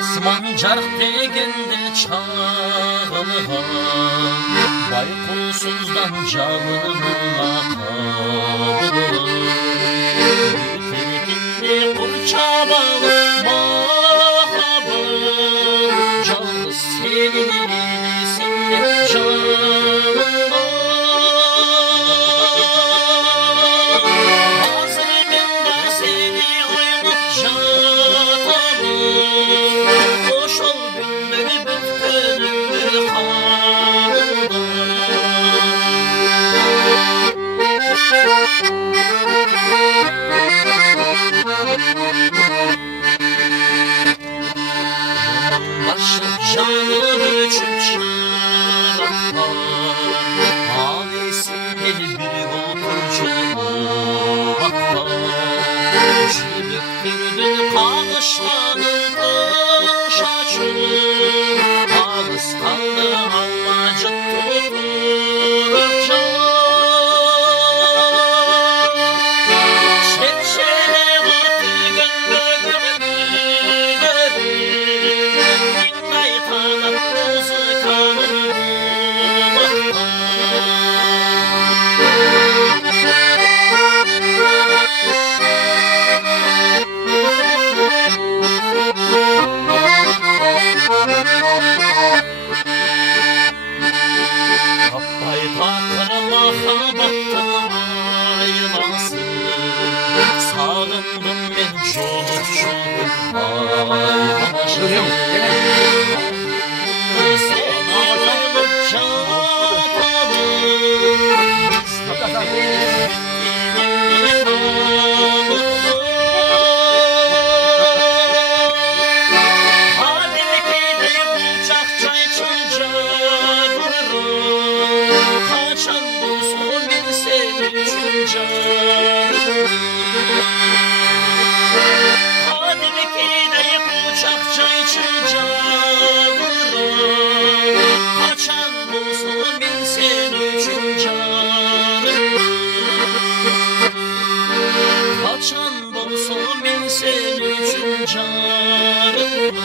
Asmancar degende çağılgan, baykulsuzdan canına kalır. Yütelginde kurçabalı mahabın, yalnız sevilirsin canına. Hazır ben de seni oynat jatamın, hoş ol günleri bütkünümü kanımda. Başı canım için şaraplar, hanesinde bir oturcu baklar. Çürüktürdün kağışlanın kış açır, ağız kaldı almacık tuturacak. Çerçeve batı gönlümün ileri, dinlay tanıp müzikanın Kappay takır mahabattın aylası, sağındım ben çoluk çoluk hayvanışı. Seni alıp kaçan bulsun bir senin için canım. Hadi bekideyip uçak çay içeceğim, kaçan bulsun bir senin için canım. Kaçan bulsun bir senin için canım.